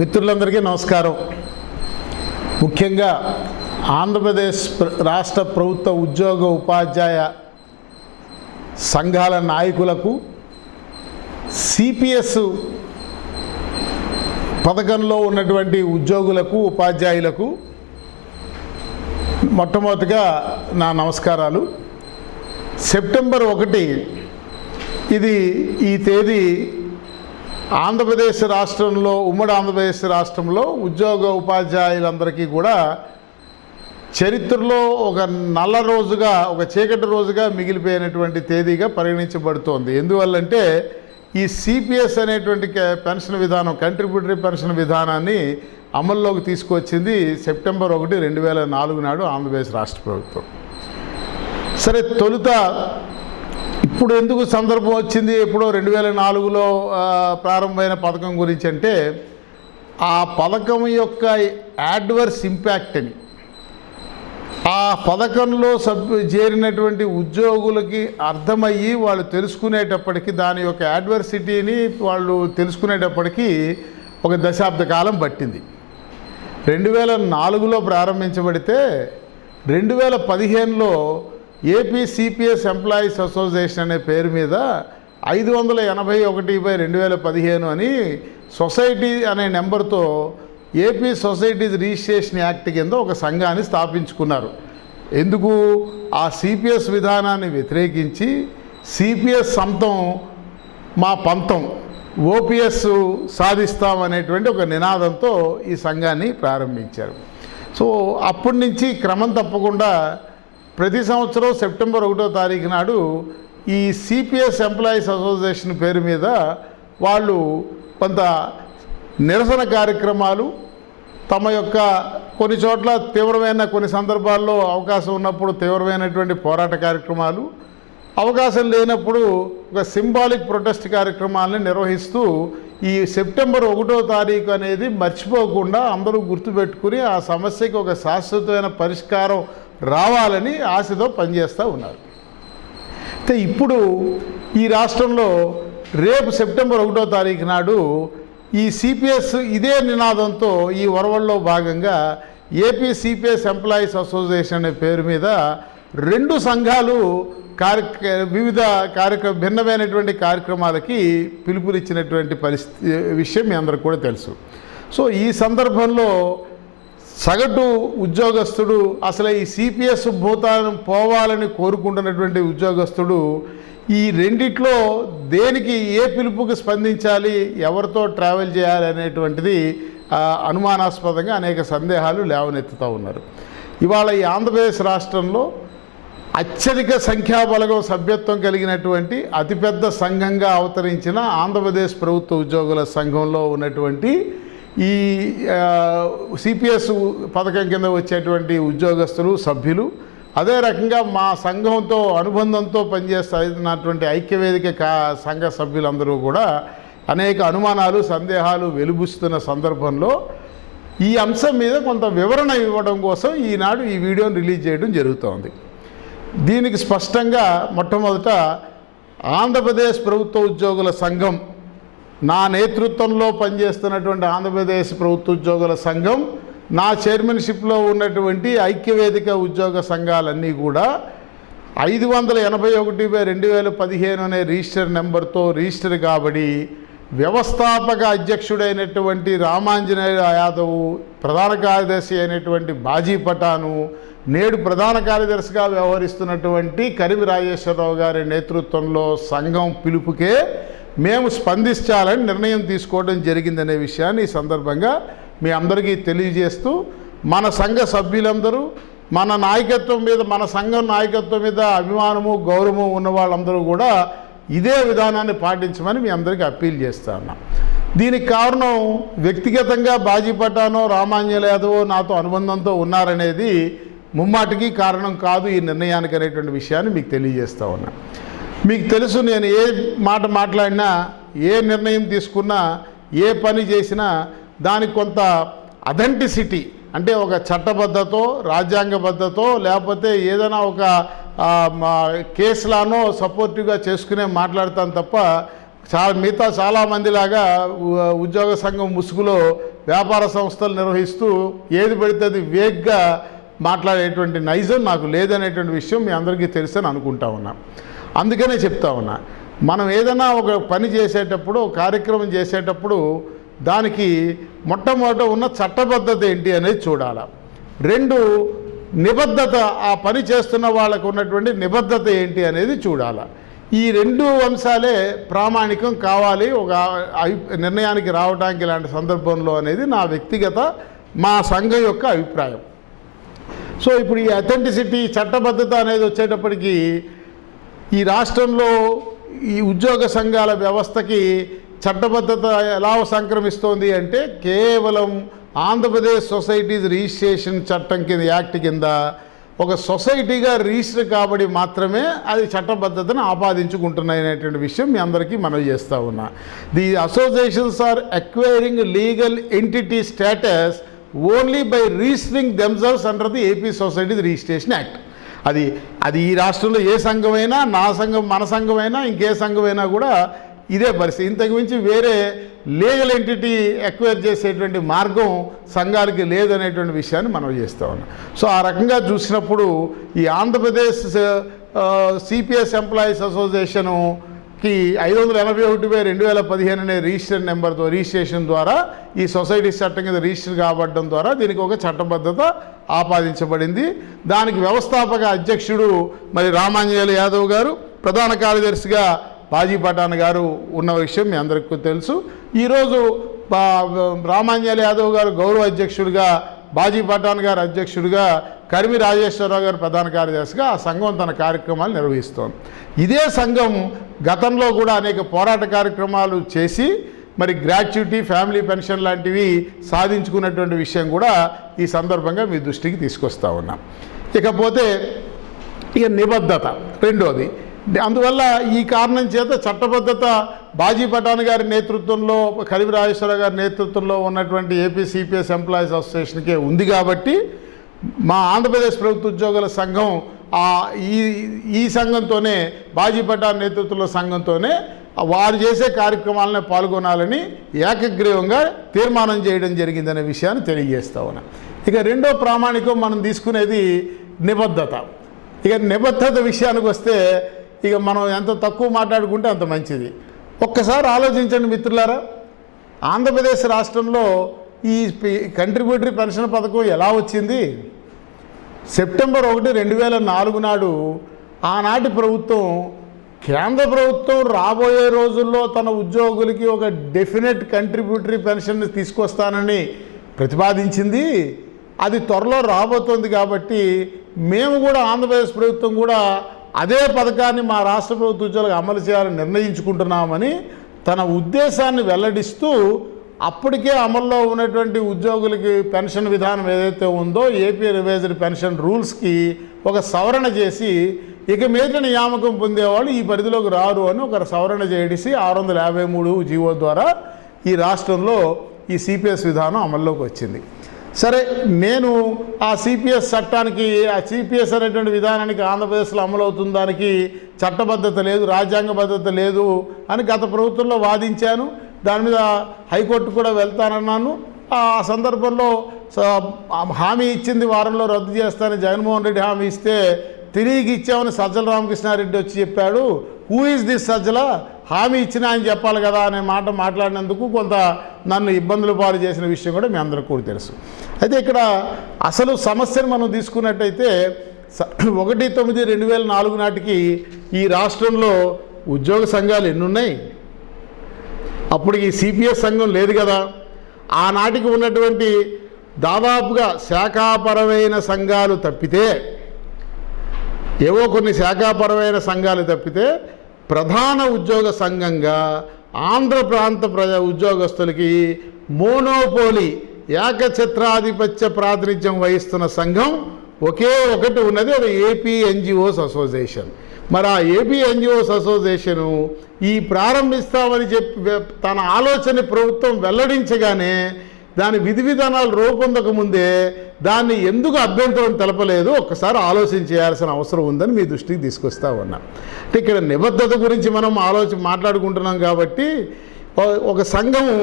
మిత్రులందరికీ నమస్కారం. ముఖ్యంగా ఆంధ్రప్రదేశ్ రాష్ట్ర ప్రభుత్వ ఉద్యోగ ఉపాధ్యాయ సంఘాల నాయకులకు సిపిఎస్ పథకంలో ఉన్నటువంటి ఉద్యోగులకు ఉపాధ్యాయులకు మొట్టమొదటిగా నా నమస్కారాలు. సెప్టెంబర్ ఒకటి ఇది ఈ తేదీ ఆంధ్రప్రదేశ్ రాష్ట్రంలో ఉమ్మడి ఆంధ్రప్రదేశ్ రాష్ట్రంలో ఉద్యోగ ఉపాధ్యాయులందరికీ కూడా చరిత్రలో ఒక నల్ల రోజుగా ఒక చీకటి రోజుగా మిగిలిపోయినటువంటి తేదీగా పరిగణించబడుతోంది. ఎందువల్లంటే ఈ సిపిఎస్ అనేటువంటి పెన్షన్ విధానం కంట్రిబ్యూటరీ పెన్షన్ విధానాన్ని అమల్లోకి తీసుకొచ్చింది సెప్టెంబర్ ఒకటి రెండు వేల నాలుగు నాడు ఆంధ్రప్రదేశ్ రాష్ట్ర ప్రభుత్వం. సరే తొలుత ఇప్పుడు ఎందుకు సందర్భం వచ్చింది? ఎప్పుడో రెండు వేల నాలుగులో ప్రారంభమైన పథకం గురించి అంటే ఆ పథకం యొక్క యాడ్వర్స్ ఇంపాక్ట్ అని ఆ పథకంలో సభ్యు చేరినటువంటి ఉద్యోగులకి అర్థమయ్యి వాళ్ళు తెలుసుకునేటప్పటికి దాని యొక్క యాడ్వర్సిటీని వాళ్ళు తెలుసుకునేటప్పటికీ ఒక దశాబ్ద కాలం పట్టింది. రెండు వేల నాలుగులో ప్రారంభించబడితే రెండు వేల పదిహేనులో ఏపీ సిపిఎస్ ఎంప్లాయీస్ అసోసియేషన్ అనే పేరు మీద ఐదు వందల ఎనభై ఒకటి బై రెండు వేల పదిహేను అని సొసైటీ అనే నెంబర్తో ఏపీ సొసైటీస్ రిజిస్ట్రేషన్ యాక్ట్ కింద ఒక సంఘాన్ని స్థాపించుకున్నారు. ఎందుకు? ఆ సిపిఎస్ విధానాన్ని వ్యతిరేకించి సిపిఎస్ సొంతం మా పంతం ఓపీఎస్ సాధిస్తామనేటువంటి ఒక నినాదంతో ఈ సంఘాన్ని ప్రారంభించారు. సో అప్పటి నుంచి క్రమం తప్పకుండా ప్రతి సంవత్సరం సెప్టెంబర్ ఒకటో తారీఖు నాడు ఈ సిపిఎస్ ఎంప్లాయీస్ అసోసియేషన్ పేరు మీద వాళ్ళు కొంత నిరసన కార్యక్రమాలు తమ యొక్క కొన్ని చోట్ల తీవ్రమైన కొన్ని సందర్భాల్లో అవకాశం ఉన్నప్పుడు తీవ్రమైనటువంటి పోరాట కార్యక్రమాలు అవకాశం లేనప్పుడు ఒక సింబాలిక్ ప్రొటెస్ట్ కార్యక్రమాలని నిర్వహిస్తూ ఈ సెప్టెంబర్ ఒకటో తారీఖు అనేది మర్చిపోకుండా అందరూ గుర్తుపెట్టుకుని ఆ సమస్యకి ఒక శాశ్వతమైన పరిష్కారం రావాలని ఆశతో పనిచేస్తూ ఉన్నారు. అయితే ఇప్పుడు ఈ రాష్ట్రంలో రేపు సెప్టెంబర్ ఒకటో తారీఖు నాడు ఈ సిపిఎస్ ఇదే నినాదంతో ఈ ఒరవల్లో భాగంగా ఏపీ సిపిఎస్ ఎంప్లాయీస్ అసోసియేషన్ అనే పేరు మీద రెండు సంఘాలు కార్య వివిధ కార్యక్రమ భిన్నమైనటువంటి కార్యక్రమాలకి పిలుపునిచ్చినటువంటి పరిస్థితి విషయం మీ అందరికి కూడా తెలుసు. సో ఈ సందర్భంలో సగటు ఉద్యోగస్తుడు అసలు ఈ సిపిఎస్ భూతానం పోవాలని కోరుకుంటున్నటువంటి ఉద్యోగస్తుడు ఈ రెండిట్లో దేనికి ఏ పిలుపుకి స్పందించాలి ఎవరితో ట్రావెల్ చేయాలి అనేటువంటిది అనుమానాస్పదంగా అనేక సందేహాలు లేవనెత్తుతూ ఉన్నారు. ఇవాళ ఈ ఆంధ్రప్రదేశ్ రాష్ట్రంలో అత్యధిక సంఖ్యాబలగం సభ్యత్వం కలిగినటువంటి అతిపెద్ద సంఘంగా అవతరించిన ఆంధ్రప్రదేశ్ ప్రభుత్వ ఉద్యోగుల సంఘంలో ఉన్నటువంటి ఈ సిపిఎస్ పథకం కింద వచ్చేటువంటి ఉద్యోగస్తులు సభ్యులు అదే రకంగా మా సంఘంతో అనుబంధంతో పనిచేస్తున్నటువంటి ఐక్యవేదిక కా సంఘ సభ్యులందరూ కూడా అనేక అనుమానాలు సందేహాలు వెలుబుస్తున్న సందర్భంలో ఈ అంశం మీద కొంత వివరణ ఇవ్వడం కోసం ఈనాడు ఈ వీడియోను రిలీజ్ చేయడం జరుగుతోంది. దీనికి స్పష్టంగా మొట్టమొదట ఆంధ్రప్రదేశ్ ప్రభుత్వ ఉద్యోగుల సంఘం నా నేతృత్వంలో పనిచేస్తున్నటువంటి ఆంధ్రప్రదేశ్ ప్రభుత్వ ఉద్యోగుల సంఘం నా చైర్మన్షిప్లో ఉన్నటువంటి ఐక్యవేదిక ఉద్యోగ సంఘాలన్నీ కూడా ఐదు వందల ఎనభై ఒకటి బై రెండు వేల పదిహేను అనే రిజిస్టర్ నెంబర్తో రిజిస్టర్ కాబడి వ్యవస్థాపక అధ్యక్షుడైనటువంటి రామాంజనేయ యాదవ్ ప్రధాన కార్యదర్శి అయినటువంటి బాజీ పటాను నేడు ప్రధాన కార్యదర్శిగా వ్యవహరిస్తున్నటువంటి కరిమి రాజేశ్వరరావు గారి నేతృత్వంలో సంఘం పిలుపుకే మేము స్పందించాలని నిర్ణయం తీసుకోవడం జరిగిందనే విషయాన్ని ఈ సందర్భంగా మీ అందరికీ తెలియజేస్తూ మన సంఘ సభ్యులందరూ మన నాయకత్వం మీద మన సంఘం నాయకత్వం మీద అభిమానము గౌరవము ఉన్న వాళ్ళందరూ కూడా ఇదే విధానాన్ని పాటించమని మీ అందరికీ అప్పీల్ చేస్తా ఉన్నా. దీనికి కారణం వ్యక్తిగతంగా బాజీ పట్టానో రామాంజల్ యాదవో నాతో అనుబంధంతో ఉన్నారనేది ముమ్మాటికి కారణం కాదు ఈ నిర్ణయానికి అనేటువంటి విషయాన్ని మీకు తెలియజేస్తా ఉన్నా. మీకు తెలుసు నేను ఏ మాట మాట్లాడినా ఏ నిర్ణయం తీసుకున్నా ఏ పని చేసినా దానికి కొంత అథెంటిసిటీ అంటే ఒక చట్టబద్ధతో రాజ్యాంగబద్ధతో లేకపోతే ఏదైనా ఒక మా కేసులానో సపోర్టివ్గా చేసుకునే మాట్లాడతాను తప్ప చాలా మిగతా చాలామందిలాగా ఉ- ఉద్యోగ సంఘం ముసుగులో వ్యాపార సంస్థలు నిర్వహిస్తూ ఏది పెడితే అది వేగ్గా మాట్లాడేటువంటి నైజం నాకు లేదనేటువంటి విషయం మీ అందరికీ తెలుసని అనుకుంటా ఉన్నా. అందుకనే చెప్తా ఉన్నా. మనం ఏదైనా ఒక పని చేసేటప్పుడు ఒక కార్యక్రమం చేసేటప్పుడు దానికి మొట్టమొదట ఉన్న చట్టబద్ధత ఏంటి అనేది చూడాలి. రెండు నిబద్ధత ఆ పని చేస్తున్న వాళ్ళకు ఉన్నటువంటి నిబద్ధత ఏంటి అనేది చూడాలి. ఈ రెండు అంశాలే ప్రామాణికం కావాలి ఒక అభి- నిర్ణయానికి రావడానికి ఇలాంటి సందర్భంలో అనేది నా వ్యక్తిగత మా సంఘం యొక్క అభిప్రాయం. సో ఇప్పుడు ఈ అథెంటిసిటీ చట్టబద్ధత అనేది వచ్చేటప్పటికి ఈ రాష్ట్రంలో ఈ ఉద్యోగ సంఘాల వ్యవస్థకి చట్టబద్ధత ఎలా సంక్రమిస్తోంది అంటే కేవలం ఆంధ్రప్రదేశ్ సొసైటీస్ రిజిస్ట్రేషన్ చట్టం కింద యాక్ట్ కింద ఒక సొసైటీగా రిజిస్టర్ కాబడి మాత్రమే అది చట్టబద్ధతను ఆపాదించుకుంటున్నాయి అనేటువంటి విషయం మీ అందరికీ మనవి చేస్తూ ఉన్నా. The associations are acquiring legal entity status only by registering themselves under the AP societies registration act. అది అది ఈ రాష్ట్రంలో ఏ సంఘమైనా నా సంఘం మన సంఘమైనా ఇంకే సంఘమైనా కూడా ఇదే పరిస్థితి. ఇంతకు మించి వేరే లీగల్ ఎంటిటీ ఎక్వైర్ చేసేటువంటి మార్గం సంఘాలకి లేదనేటువంటి విషయాన్ని మనం చేస్తూ ఉన్నాం. సో ఆ రకంగా చూసినప్పుడు ఈ ఆంధ్రప్రదేశ్ సిపిఎస్ ఎంప్లాయీస్ అసోసియేషను కి ఐదు వందల ఎనభై ఒకటి బై రెండు వేల పదిహేను అనే రిజిస్టర్ నెంబర్తో రిజిస్ట్రేషన్ ద్వారా ఈ సొసైటీ చట్టం కింద రిజిస్టర్ కావడం ద్వారా దీనికి ఒక చట్టబద్ధత ఆపాదించబడింది. దానికి వ్యవస్థాపక అధ్యక్షుడు మరి రామాంజనేయులు యాదవ్ గారు ప్రధాన కార్యదర్శిగా బాజీ పఠాన్ గారు ఉన్న విషయం మీ అందరికీ తెలుసు. ఈరోజు బా- రామాంజనేయులు యాదవ్ గారు గౌరవ అధ్యక్షుడిగా బాజీ పఠాన్ గారు అధ్యక్షుడిగా కరిమి రాజేశ్వరరావు గారు ప్రధాన కార్యదర్శిగా ఆ సంఘం తన కార్యక్రమాలు నిర్వహిస్తోంది. ఇదే సంఘం గతంలో కూడా అనేక పోరాట కార్యక్రమాలు చేసి మరి గ్రాట్యుటీ ఫ్యామిలీ పెన్షన్ లాంటివి సాధించుకున్నటువంటి విషయం కూడా ఈ సందర్భంగా మీ దృష్టికి తీసుకొస్తా ఉన్నాం. ఇకపోతే ఇక నిబద్ధత రెండోది. అందువల్ల ఈ కారణం చేత చట్టబద్ధత బాజీ పఠాన్ గారి నేతృత్వంలో కరివి రాజేశ్వర గారి నేతృత్వంలో ఉన్నటువంటి ఏపీ సిపిఎస్ ఎంప్లాయీస్ అసోసియేషన్కే ఉంది కాబట్టి మా ఆంధ్రప్రదేశ్ ప్రభుత్వ ఉద్యోగుల సంఘం ఈ ఈ సంఘంతోనే బాజీ పటాన్ నేతృత్వంలో సంఘంతోనే వారు చేసే కార్యక్రమాలనే పాల్గొనాలని ఏకగ్రీవంగా తీర్మానం చేయడం జరిగిందనే విషయాన్ని తెలియజేస్తా ఉన్నా. ఇక రెండో ప్రామాణికం మనం తీసుకునేది నిబద్ధత. ఇక నిబద్ధత విషయానికి వస్తే ఇక మనం ఎంత తక్కువ మాట్లాడుకుంటే అంత మంచిది. ఒక్కసారి ఆలోచించండి మిత్రులారా ఆంధ్రప్రదేశ్ రాష్ట్రంలో ఈ కంట్రిబ్యూటరీ పెన్షన్ పథకం ఎలా వచ్చింది? సెప్టెంబర్ ఒకటి రెండు వేల నాలుగు నాడు ఆనాటి ప్రభుత్వం కేంద్ర ప్రభుత్వం రాబోయే రోజుల్లో తన ఉద్యోగులకి ఒక డెఫినెట్ కంట్రిబ్యూటరీ పెన్షన్ తీసుకొస్తానని ప్రతిపాదించింది. అది త్వరలో రాబోతోంది కాబట్టి మేము కూడా ఆంధ్రప్రదేశ్ ప్రభుత్వం కూడా అదే పథకాన్ని మా రాష్ట్ర ప్రభుత్వ ఉద్యోగులకు అమలు చేయాలని నిర్ణయించుకుంటున్నామని తన ఉద్దేశాన్ని వెల్లడిస్తూ అప్పటికే అమల్లో ఉన్నటువంటి ఉద్యోగులకి పెన్షన్ విధానం ఏదైతే ఉందో ఏపీ రివైజ్డ్ పెన్షన్ రూల్స్కి ఒక సవరణ చేసి ఇక మీద నియామకం పొందేవాళ్ళు ఈ పరిధిలోకి రారు అని ఒక సవరణ చేసి ఆరు వందల యాభై మూడు జీవో ద్వారా ఈ రాష్ట్రంలో ఈ సిపిఎస్ విధానం అమల్లోకి వచ్చింది. సరే నేను ఆ సిపిఎస్ చట్టానికి ఆ సిపిఎస్ అనేటువంటి విధానానికి ఆంధ్రప్రదేశ్లో అమలవుతున్న దానికి చట్టబద్ధత లేదు రాజ్యాంగబద్ధత లేదు అని గత ప్రభుత్వంలో వాదించాను. దాని మీద హైకోర్టు కూడా వెళ్తానన్నాను. ఆ సందర్భంలో హామీ ఇచ్చింది వారంలో రద్దు చేస్తానని జగన్మోహన్ రెడ్డి హామీ ఇస్తే తిరిగి ఇచ్చామని సజ్జల రామకృష్ణారెడ్డి వచ్చి చెప్పాడు. Who is this Sajjala? హామీ ఇచ్చిన ఆయన చెప్పాలి కదా అనే మాట మాట్లాడినందుకు కొంత నన్ను ఇబ్బందులు పాలు చేసిన విషయం కూడా మీ అందరికీ కూడా తెలుసు. అయితే ఇక్కడ అసలు సమస్యను మనం తీసుకున్నట్టయితే స- ఒకటి తొమ్మిది రెండు వేల నాలుగు నాటికి ఈ రాష్ట్రంలో ఉద్యోగ సంఘాలు ఎన్నున్నాయి? అప్పుడు ఈ సిపిఎస్ సంఘం లేదు కదా. ఆనాటికి ఉన్నటువంటి దాదాపుగా శాఖాపరమైన సంఘాలు తప్పితే ఏవో కొన్ని శాఖాపరమైన సంఘాలు తప్పితే ప్రధాన ఉద్యోగ సంఘంగా ఆంధ్ర ప్రాంత ప్రజా ఉద్యోగస్తులకి మోనోపోలి ఏకఛత్రాధిపత్య ప్రాతినిధ్యం వహిస్తున్న సంఘం ఒకే ఒకటి ఉన్నది అది ఏపీ ఎన్జిఓస్ అసోసియేషన్. మరి ఆ ఏపీ ఎన్జిఓస్ అసోసియేషను ఈ ప్రారంభిస్తామని చెప్పి తన ఆలోచన ప్రభుత్వం వెల్లడించగానే దాని విధి విధానాలు రూపొందకముందే దాన్ని ఎందుకు అభ్యంతరం తెలపలేదు ఒక్కసారి ఆలోచన చేయాల్సిన అవసరం ఉందని మీ దృష్టికి తీసుకొస్తా ఉన్నా. అంటే ఇక్కడ నిబద్ధత గురించి మనం ఆలోచన మాట్లాడుకుంటున్నాం కాబట్టి ఒక సంఘము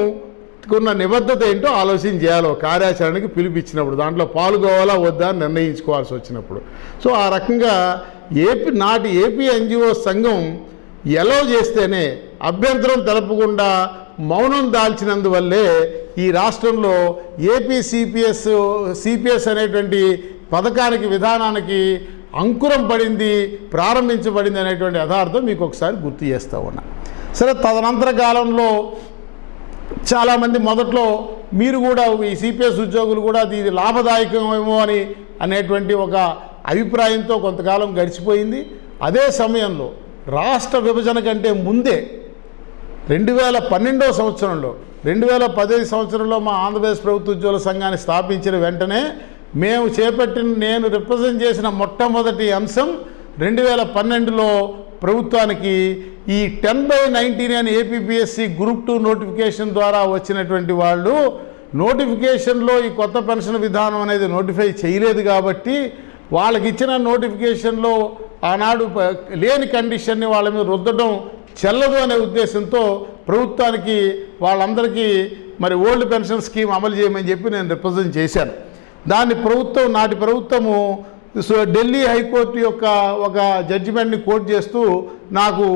ఉన్న నిబద్ధత ఏంటో ఆలోచన చేయాలి. కార్యాచరణకి పిలిపించినప్పుడు దాంట్లో పాల్గొవాలా వద్దా అని నిర్ణయించుకోవాల్సి వచ్చినప్పుడు. సో ఆ రకంగా ఏపీ నాటి ఏపీ ఎన్జిఓ సంఘం ఎలో చేస్తేనే అభ్యంతరం తెలపకుండా మౌనం దాల్చినందువల్లే ఈ రాష్ట్రంలో ఏపీ సిపిఎస్ సిపిఎస్ అనేటువంటి పథకానికి విధానానికి అంకురం పడింది ప్రారంభించబడింది అనేటువంటి యథార్థం మీకు ఒకసారి గుర్తు చేస్తూ ఉన్నా. సరే తదనంతర కాలంలో చాలామంది మొదట్లో మీరు కూడా ఈ సిపిఎస్ ఉద్యోగులు కూడా ఇది లాభదాయకమేమో అని అనేటువంటి ఒక అభిప్రాయంతో కొంతకాలం గడిచిపోయింది. అదే సమయంలో రాష్ట్ర విభజన కంటే ముందే రెండు వేల పన్నెండో సంవత్సరంలో రెండు వేల పదిహేను సంవత్సరంలో మా ఆంధ్రప్రదేశ్ ప్రభుత్వ ఉద్యోగుల సంఘాన్ని స్థాపించిన వెంటనే మేము చేపట్టిన నేను రిప్రజెంట్ చేసిన మొట్టమొదటి అంశం రెండు వేల పన్నెండులో ప్రభుత్వానికి ఈ టెన్ బై నైన్టీన్ అని ఏపీపీఎస్సి గ్రూప్ టూ నోటిఫికేషన్ ద్వారా వచ్చినటువంటి వాళ్ళు నోటిఫికేషన్లో ఈ కొత్త పెన్షన్ విధానం అనేది నోటిఫై చేయలేదు కాబట్టి వాళ్ళకి ఇచ్చిన నోటిఫికేషన్లో ఆనాడు లేని కండిషన్ని వాళ్ళ మీద రుద్దడం చెల్లదు అనే ఉద్దేశంతో ప్రభుత్వానికి వాళ్ళందరికీ మరి ఓల్డ్ పెన్షన్ స్కీమ్ అమలు చేయమని చెప్పి నేను రిప్రజెంట్ చేశాను. దాన్ని ప్రభుత్వం నాటి ప్రభుత్వము సో ఢిల్లీ హైకోర్టు యొక్క ఒక జడ్జిమెంట్ని కోర్టు చేస్తూ నాకు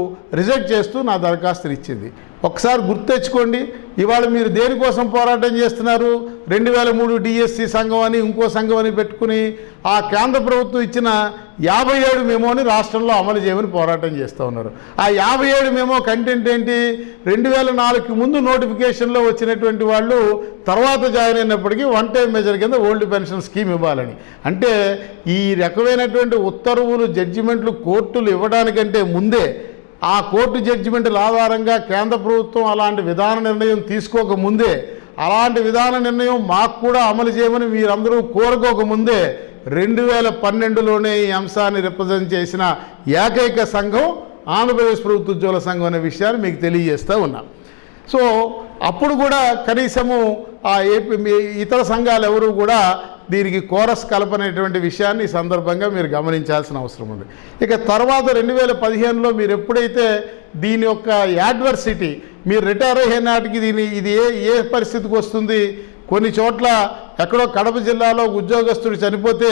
రిజెక్ట్ చేస్తూ నా దరఖాస్తుని ఇచ్చింది. ఒకసారి గుర్తు తెచ్చుకోండి. ఇవాళ మీరు దేనికోసం పోరాటం చేస్తున్నారు? రెండు వేల మూడు డిఎస్సి సంఘం అని ఇంకో సంఘం అని పెట్టుకుని ఆ కేంద్ర ప్రభుత్వం ఇచ్చిన యాభై ఏడు మెమోని రాష్ట్రంలో అమలు చేయమని పోరాటం చేస్తూ ఉన్నారు. ఆ యాభై ఏడు మెమో కంటెంట్ ఏంటి? రెండు వేల నాలుగుకి ముందు నోటిఫికేషన్లో వచ్చినటువంటి వాళ్ళు తర్వాత జాయిన్ అయినప్పటికీ వన్ టైం మెజర్ కింద ఓల్డ్ పెన్షన్ స్కీమ్ ఇవ్వాలని. అంటే ఈ రకమైనటువంటి ఉత్తర్వులు జడ్జిమెంట్లు కోర్టులు ఇవ్వడానికంటే ముందే ఆ కోర్టు జడ్జిమెంట్ల ఆధారంగా కేంద్ర ప్రభుత్వం అలాంటి విధాన నిర్ణయం తీసుకోకముందే అలాంటి విధాన నిర్ణయం మాకు కూడా అమలు చేయమని మీరందరూ కోరుకోకముందే రెండు వేల పన్నెండులోనే ఈ అంశాన్ని రిప్రజెంట్ చేసిన ఏకైక సంఘం ఆంధ్రప్రదేశ్ ప్రభుత్వ ఉద్యోగుల సంఘం అనే విషయాన్ని మీకు తెలియజేస్తూ ఉన్నా. సో అప్పుడు కూడా కనీసము ఆ ఏపీ ఇతర సంఘాలు ఎవరు కూడా దీనికి కోరస్ కలపనేటువంటి విషయాన్ని ఈ సందర్భంగా మీరు గమనించాల్సిన అవసరం ఉంది. ఇక తర్వాత రెండు వేల పదిహేనులో మీరు ఎప్పుడైతే దీని యొక్క యాడ్వర్సిటీ మీరు రిటైర్ అయ్యే నాటికి దీని ఇది ఏ ఏ పరిస్థితికి వస్తుంది? కొన్ని చోట్ల ఎక్కడో కడప జిల్లాలో ఉద్యోగస్తుడు చనిపోతే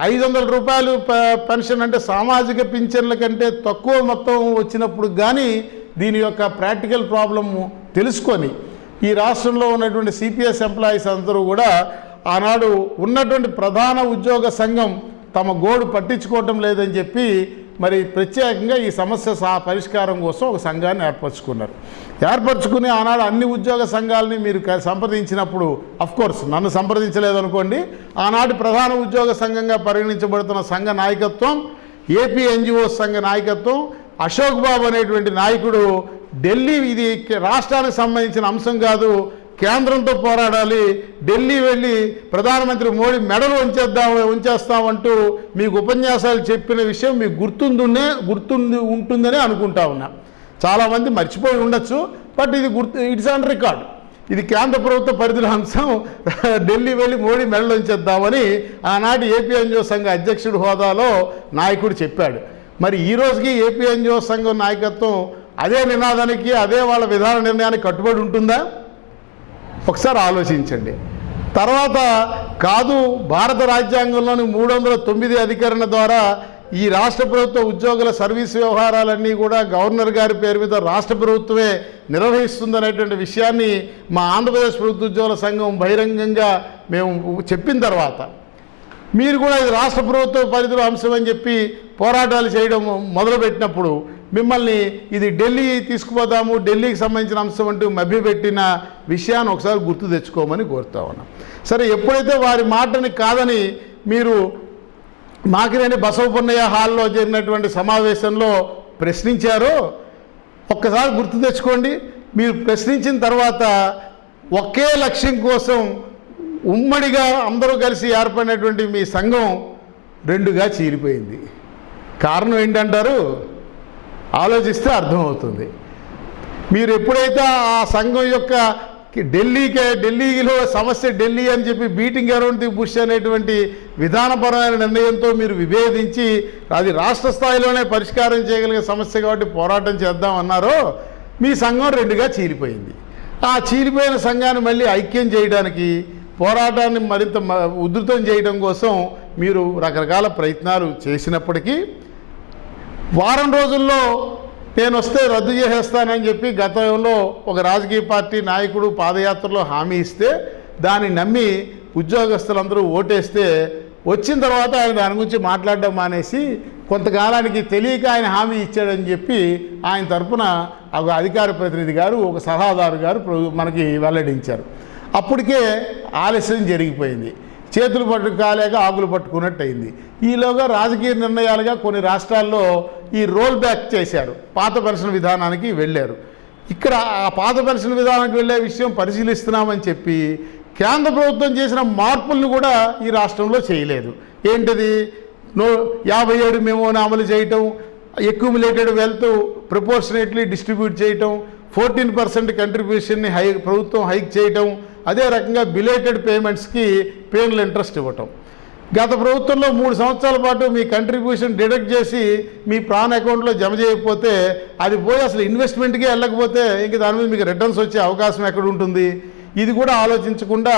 ఐదు వందల రూపాయలు ప- పెన్షన్ అంటే సామాజిక పింఛన్ల కంటే తక్కువ మొత్తం వచ్చినప్పుడు కానీ దీని యొక్క ప్రాక్టికల్ ప్రాబ్లము తెలుసుకొని ఈ రాష్ట్రంలో ఉన్నటువంటి సిపిఎస్ ఎంప్లాయీస్ అందరూ కూడా ఆనాడు ఉన్నటువంటి ప్రధాన ఉద్యోగ సంఘం తమ గోడు పట్టించుకోవటం లేదని చెప్పి మరి ప్రత్యేకంగా ఈ సమస్య పరిష్కారం కోసం ఒక సంఘాన్ని ఏర్పరచుకున్నారు. ఏర్పరచుకుని ఆనాడు అన్ని ఉద్యోగ సంఘాలని మీరు సంప్రదించినప్పుడు అఫ్కోర్స్ నన్ను సంప్రదించలేదనుకోండి ఆనాటి ప్రధాన ఉద్యోగ సంఘంగా పరిగణించబడుతున్న సంఘ నాయకత్వం ఏపీ ఎన్జిఓ సంఘ నాయకత్వం అశోక్ బాబు అనేటువంటి నాయకుడు ఢిల్లీ ఇది రాష్ట్రానికి సంబంధించిన అంశం కాదు కేంద్రంతో పోరాడాలి ఢిల్లీ వెళ్ళి ప్రధానమంత్రి మోడీ మెడలు ఉంచేద్దాం ఉంచేస్తామంటూ మీకు ఉపన్యాసాలు చెప్పిన విషయం మీకు గుర్తుందునే గుర్తుంది ఉంటుందని అనుకుంటా ఉన్నా. చాలామంది మర్చిపోయి ఉండొచ్చు బట్ ఇది గుర్తు ఇట్స్ ఆన్ రికార్డ్. ఇది కేంద్ర ప్రభుత్వ పరిధిలో అంశం ఢిల్లీ వెళ్ళి మోడీ మెడలు ఉంచేద్దామని ఆనాటి ఏపీ ఎన్జిఓ సంఘ అధ్యక్షుడు హోదాలో నాయకుడు చెప్పాడు. మరి ఈ రోజుకి ఏపీ ఎన్జిఓ సంఘం నాయకత్వం అదే నినాదానికి అదే వాళ్ళ విధాన నిర్ణయానికి కట్టుబడి ఉంటుందా? ఒకసారి ఆలోచించండి. తర్వాత కాదు భారత రాజ్యాంగంలోని మూడు వందల తొమ్మిది అధికరణ ద్వారా ఈ రాష్ట్ర ప్రభుత్వ ఉద్యోగుల సర్వీస్ వ్యవహారాలన్నీ కూడా గవర్నర్ గారి పేరు మీద రాష్ట్ర ప్రభుత్వమే నిర్వహిస్తుందనేటువంటి విషయాన్ని మా ఆంధ్రప్రదేశ్ ప్రభుత్వ ఉద్యోగుల సంఘం బహిరంగంగా మేము చెప్పిన తర్వాత మీరు కూడా ఇది రాష్ట్ర ప్రభుత్వ పరిధిలో అంశం అని చెప్పి పోరాటాలు చేయడం మొదలుపెట్టినప్పుడు మిమ్మల్ని ఇది ఢిల్లీ తీసుకుపోదాము ఢిల్లీకి సంబంధించిన అంశం అంటూ మభ్యపెట్టిన విషయాన్ని ఒకసారి గుర్తు తెచ్చుకోమని కోరుతా ఉన్నాం. సరే ఎప్పుడైతే వారి మాటని కాదని మీరు మాకిరేని బసవపున్నయ్య హాల్లో జరిగినటువంటి సమావేశంలో ప్రశ్నించారో ఒక్కసారి గుర్తు తెచ్చుకోండి. మీరు ప్రశ్నించిన తర్వాత ఒకే లక్ష్యం కోసం ఉమ్మడిగా అందరూ కలిసి ఏర్పడినటువంటి మీ సంఘం రెండుగా చీలిపోయింది. కారణం ఏంటంటారు? ఆలోచిస్తే అర్థమవుతుంది. మీరు ఎప్పుడైతే ఆ సంఘం యొక్క ఢిల్లీకి ఢిల్లీకే ఢిల్లీలో సమస్య ఢిల్లీ అని చెప్పి బీటింగ్ అరౌండ్ ది బుష్ అనేటువంటి విధానపరమైన నిర్ణయంతో మీరు విభేదించి అది రాష్ట్ర స్థాయిలోనే పరిష్కారం చేయగలిగే సమస్య కాబట్టి పోరాటం చేద్దామన్నారో మీ సంఘం రెండుగా చీలిపోయింది. ఆ చీలిపోయిన సంఘాన్ని మళ్ళీ ఐక్యం చేయడానికి పోరాటాన్ని మరింత ఉధృతం చేయడం కోసం మీరు రకరకాల ప్రయత్నాలు చేసినప్పటికీ వారం రోజుల్లో నేను వస్తే రద్దు చేసేస్తానని చెప్పి గతంలో ఒక రాజకీయ పార్టీ నాయకుడు పాదయాత్రలో హామీ ఇస్తే దాన్ని నమ్మి ఉద్యోగస్తులందరూ ఓటేస్తే వచ్చిన తర్వాత ఆయన దాని గురించి మాట్లాడడం మానేసి కొంతకాలానికి తెలియక ఆయన హామీ ఇచ్చాడని చెప్పి ఆయన తరపున ఒక అధికార ప్రతినిధి గారు ఒక సలహాదారు గారు మనకి వెల్లడించారు. అప్పటికే ఆలస్యం జరిగిపోయింది. చేతులు పట్టు కాలేక ఆకులు పట్టుకున్నట్టు అయింది ఈలోగా రాజకీయ నిర్ణయాలుగా కొన్ని రాష్ట్రాల్లో ఈ రోల్ బ్యాక్ చేశారు. పాత పెన్షన్ విధానానికి వెళ్ళారు. ఇక్కడ ఆ పాత పెన్షన్ విధానానికి వెళ్ళే విషయం పరిశీలిస్తున్నామని చెప్పి కేంద్ర ప్రభుత్వం చేసిన మార్పులను కూడా ఈ రాష్ట్రంలో చేయలేదు. ఏంటిది? నో యాభై ఏడు మేమోని అమలు చేయటం ఎక్యుములేటెడ్ వెల్త్ ప్రపోర్షనేట్లీ డిస్ట్రిబ్యూట్ చేయటం ఫోర్టీన్ పర్సెంట్ కంట్రిబ్యూషన్ని హై ప్రభుత్వం హైక్ చేయటం అదే రకంగా బిలేటెడ్ పేమెంట్స్కి పేర్లు ఇంట్రెస్ట్ ఇవ్వటం. గత ప్రభుత్వంలో మూడు సంవత్సరాల పాటు మీ కంట్రిబ్యూషన్ డిడక్ట్ చేసి మీ ప్రాన్ అకౌంట్లో జమ చేయకపోతే అది పోయి అసలు ఇన్వెస్ట్మెంట్కే వెళ్ళకపోతే ఇంక దాని మీద మీకు రిటర్న్స్ వచ్చే అవకాశం ఎక్కడ ఉంటుంది? ఇది కూడా ఆలోచించకుండా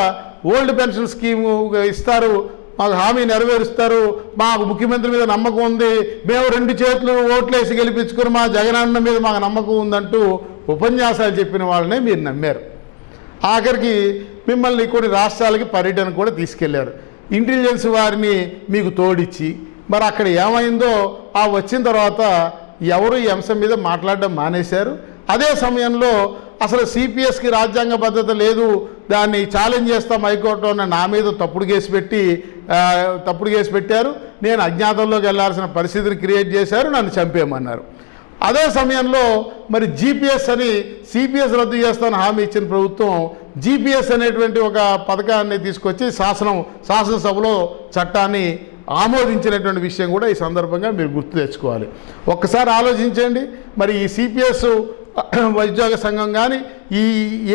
ఓల్డ్ పెన్షన్ స్కీము ఇస్తారు మాకు హామీ నెరవేరుస్తారు మాకు ముఖ్యమంత్రి మీద నమ్మకం ఉంది మేము రెండు చేతులు ఓట్లేసి గెలిపించుకుని మా జగనన్న మీద మాకు నమ్మకం ఉందంటూ ఉపన్యాసాలు చెప్పిన వాళ్ళనే మీరు నమ్మారు. ఆఖరికి మిమ్మల్ని కొన్ని రాష్ట్రాలకి పర్యటన కూడా తీసుకెళ్ళారు. ఇంటెలిజెన్స్ వారిని మీకు తోడిచ్చి మరి అక్కడ ఏమైందో ఆ వచ్చిన తర్వాత ఎవరు ఈ అంశం మీద మాట్లాడడం మానేశారు. అదే సమయంలో అసలు సిపిఎస్కి రాజ్యాంగ భద్రత లేదు దాన్ని ఛాలెంజ్ చేస్తాం హైకోర్టు అన్న నా మీద తప్పుడు కేసు పెట్టి తప్పుడు కేసు పెట్టారు. నేను అజ్ఞాతంలోకి వెళ్ళాల్సిన పరిస్థితిని క్రియేట్ చేశారు నన్ను చంపేయమన్నారు. అదే సమయంలో మరి జీపీఎస్ అని సిపిఎస్ రద్దు చేస్తాను హామీ ఇచ్చిన ప్రభుత్వం జీపీఎస్ అనేటువంటి ఒక పథకాన్ని తీసుకొచ్చి శాసనం శాసనసభలో చట్టాన్ని ఆమోదించినటువంటి విషయం కూడా ఈ సందర్భంగా మీరు గుర్తు తెచ్చుకోవాలి. ఒక్కసారి ఆలోచించండి. మరి ఈ సిపిఎస్ ఉద్యోగ సంఘం కానీ ఈ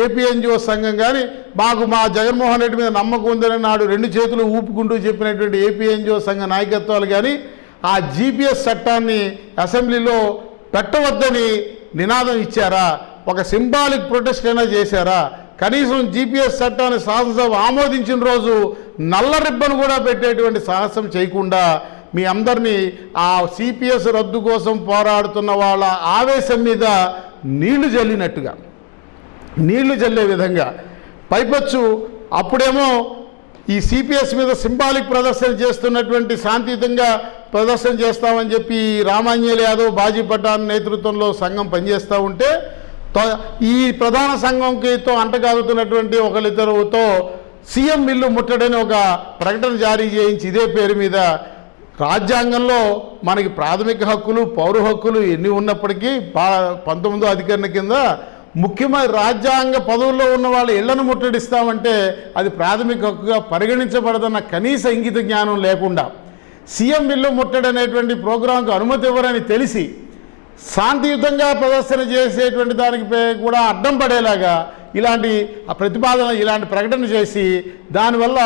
ఏపీఎన్జిఓ సంఘం కానీ మాకు మా జగన్మోహన్ రెడ్డి మీద నమ్మకం ఉందని నాడు రెండు చేతులు ఊపుకుంటూ చెప్పినటువంటి ఏపీఎన్జిఓ సంఘ నాయకత్వాలు కానీ ఆ జీపీఎస్ చట్టాన్ని అసెంబ్లీలో పెట్టవద్దని నినాదం ఇచ్చారా? ఒక సింబాలిక్ ప్రొటెస్ట్ అయినా చేశారా? కనీసం జీపీఎస్ చట్టాన్ని శాసనసభ ఆమోదించిన రోజు నల్ల రిబ్బన్ కూడా పెట్టేటువంటి సాహసం చేయకుండా మీ అందరినీ ఆ సిపిఎస్ రద్దు కోసం పోరాడుతున్న వాళ్ళ ఆవేశం మీద నీళ్ళు జల్లినట్టుగా నీళ్ళు జల్లే విధంగా పైపచ్చు. అప్పుడేమో ఈ సిపిఎస్ మీద సింబాలిక్ ప్రదర్శన చేస్తున్నటువంటి శాంతియుతంగా ప్రదర్శన చేస్తామని చెప్పి రామాంజలి యాదవ్ బాజీ పఠాన్ నేతృత్వంలో సంఘం పనిచేస్తూ ఉంటే ఈ ప్రధాన సంఘంకితో అంటగాగుతున్నటువంటి ఒకరిద్దరుతో సీఎం బిల్లు ముట్టడని ఒక ప్రకటన జారీ చేయించి ఇదే పేరు మీద రాజ్యాంగంలో మనకి ప్రాథమిక హక్కులు పౌర హక్కులు ఎన్ని ఉన్నప్పటికీ పంతొమ్మిదో అధికరణ కింద ముఖ్యమైన రాజ్యాంగ పదవుల్లో ఉన్న వాళ్ళ ఇళ్ళను ముట్టడిస్తామంటే అది ప్రాథమిక హక్కుగా పరిగణించబడదన్న కనీస ఇంగిత జ్ఞానం లేకుండా సీఎం బిల్లు ముట్టడనేటువంటి ప్రోగ్రాంకు అనుమతి ఇవ్వరని తెలిసి శాంతియుతంగా ప్రదర్శన చేసేటువంటి దానికి కూడా అడ్డం పడేలాగా ఇలాంటి ఆ ప్రతిపాదన ఇలాంటి ప్రకటన చేసి దానివల్ల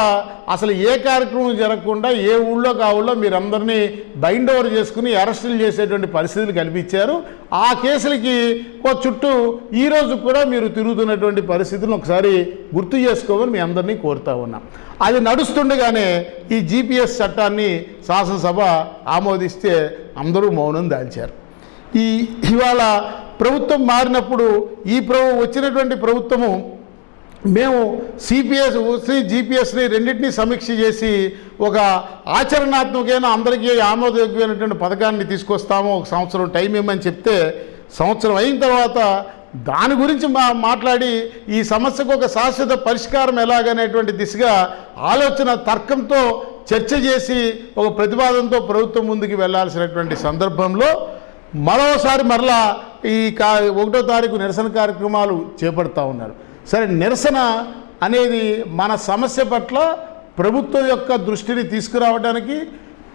అసలు ఏ కార్యక్రమం జరగకుండా ఏ ఊళ్ళో కా ఊళ్ళో మీరందరినీ బైండ్ ఓవర్ చేసుకుని అరెస్టులు చేసేటువంటి పరిస్థితులు కల్పించారు ఆ కేసులకి ఓ చుట్టూ ఈ కూడా మీరు తిరుగుతున్నటువంటి పరిస్థితులను ఒకసారి గుర్తు చేసుకోమని మీ అందరినీ కోరుతా ఉన్నాం. అది నడుస్తుండగానే ఈ జీపీఎస్ చట్టాన్ని శాసనసభ ఆమోదిస్తే అందరూ మౌనం దాల్చారు. ఈ ఇవాళ ప్రభుత్వం మారినప్పుడు ఈ ప్రభు వచ్చినటువంటి ప్రభుత్వము మేము సిపిఎస్ జీపీఎస్ని రెండింటినీ సమీక్ష చేసి ఒక ఆచరణాత్మకమైన అందరికీ ఆమోదయోగ్యమైనటువంటి పథకాన్ని తీసుకొస్తాము. ఒక సంవత్సరం టైం ఇవ్వమని చెప్తే సంవత్సరం అయిన తర్వాత దాని గురించి మా మాట్లాడి ఈ సమస్యకు ఒక శాశ్వత పరిష్కారం ఎలాగనేటువంటి దిశగా ఆలోచన తర్కంతో చర్చ చేసి ఒక ప్రతిపాదనతో ప్రభుత్వం ముందుకు వెళ్ళాల్సినటువంటి సందర్భంలో మరోసారి మరలా ఈ కా ఒకటో తారీఖు నిరసన కార్యక్రమాలు చేపడతా ఉన్నారు. సరే నిరసన అనేది మన సమస్య పట్ల ప్రభుత్వం యొక్క దృష్టిని తీసుకురావడానికి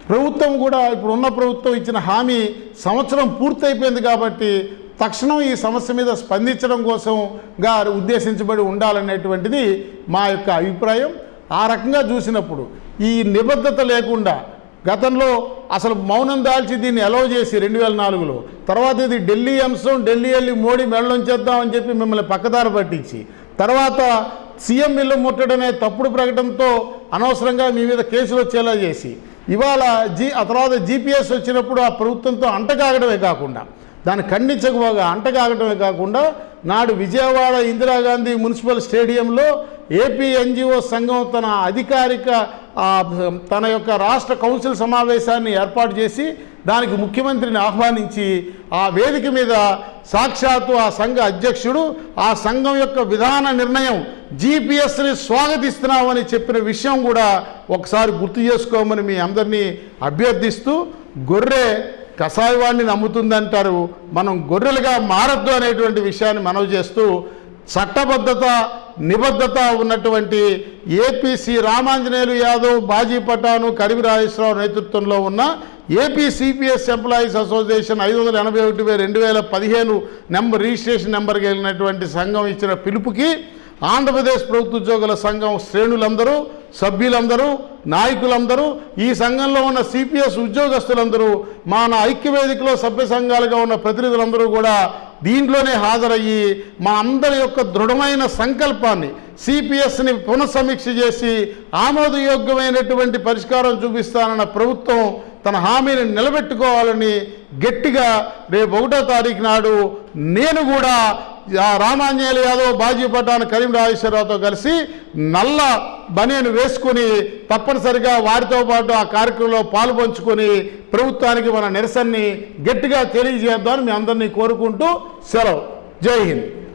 ప్రభుత్వం కూడా ఇప్పుడు ఉన్న ప్రభుత్వం ఇచ్చిన హామీ సంవత్సరం పూర్తయిపోయింది కాబట్టి తక్షణం ఈ సమస్య మీద స్పందించడం కోసంగా ఉద్దేశించబడి ఉండాలనేటువంటిది మా యొక్క అభిప్రాయం. ఆ రకంగా చూసినప్పుడు ఈ నిబద్ధత లేకుండా గతంలో అసలు మౌనం దాల్చి దీన్ని అలౌ చేసి రెండు వేల నాలుగులో తర్వాత ఇది ఢిల్లీ అంశం ఢిల్లీ వెళ్ళి మోడీ మెడలం చేద్దామని చెప్పి మిమ్మల్ని పక్కదారి పట్టించి తర్వాత సీఎం ఇల్లు ముట్టడనే తప్పుడు ప్రకటనతో అనవసరంగా మీ మీద కేసులు వచ్చేలా చేసి ఇవాళ జీ ఆ తర్వాత జీపీఎస్ వచ్చినప్పుడు ఆ ప్రభుత్వంతో అంటకాగడమే కాకుండా దాన్ని ఖండించకపోగా అంటకాగడమే కాకుండా నాడు విజయవాడ ఇందిరాగాంధీ మున్సిపల్ స్టేడియంలో ఏపీ ఎన్జిఓ సంఘం తన అధికారిక తన యొక్క రాష్ట్ర కౌన్సిల్ సమావేశాన్ని ఏర్పాటు చేసి దానికి ముఖ్యమంత్రిని ఆహ్వానించి ఆ వేదిక మీద సాక్షాత్తు ఆ సంఘ అధ్యక్షుడు ఆ సంఘం యొక్క విధాన నిర్ణయం జీపీఎస్ని స్వాగతిస్తున్నామని చెప్పిన విషయం కూడా ఒకసారి గుర్తు చేసుకోమని మీ అందరినీ అభ్యర్థిస్తూ గొర్రె కషాయవాణ్ణి నమ్ముతుందంటారు మనం గొర్రెలుగా మారద్దు అనేటువంటి విషయాన్ని మనవి చేస్తూ చట్టబద్ధత నిబద్ధత ఉన్నటువంటి ఏపీసీ రామాంజనేయులు యాదవ్ బాజీ పటాను కరిమి రాజేశ్వరరావు నేతృత్వంలో ఉన్న ఏపీ సిపిఎస్ ఎంప్లాయీస్ అసోసియేషన్ ఐదు వందల ఎనభై ఒకటి వే- రెండు వేల పదిహేను నెంబర్ రిజిస్ట్రేషన్ నెంబర్కి వెళ్ళినటువంటి సంఘం ఇచ్చిన పిలుపుకి ఆంధ్రప్రదేశ్ ప్రభుత్వ ఉద్యోగుల సంఘం శ్రేణులందరూ సభ్యులందరూ నాయకులందరూ ఈ సంఘంలో ఉన్న సిపిఎస్ ఉద్యోగస్తులందరూ మన ఐక్యవేదికలో సభ్య సంఘాలుగా ఉన్న ప్రతినిధులందరూ కూడా దీంట్లోనే హాజరయ్యి మా అందరి యొక్క దృఢమైన సంకల్పాన్ని సిపిఎస్ని పునఃసమీక్ష చేసి ఆమోదయోగ్యమైనటువంటి పరిష్కారం చూపిస్తానన్న ప్రభుత్వం తన హామీని నిలబెట్టుకోవాలని గట్టిగా రేపు ఒకటో తారీఖు నాడు నేను కూడా రామాంజనేయులు యాదవ్ బాజీ పటాన్ కరీం రాజేశ్వరరావుతో కలిసి నల్ల బనియను వేసుకుని తప్పనిసరిగా వారితో పాటు ఆ కార్యక్రమంలో పాల్పంచుకొని ప్రభుత్వానికి మన నిరసనని గట్టిగా తెలియజేద్దామని మీ అందరినీ కోరుకుంటూ సెలవు. జై హింద్.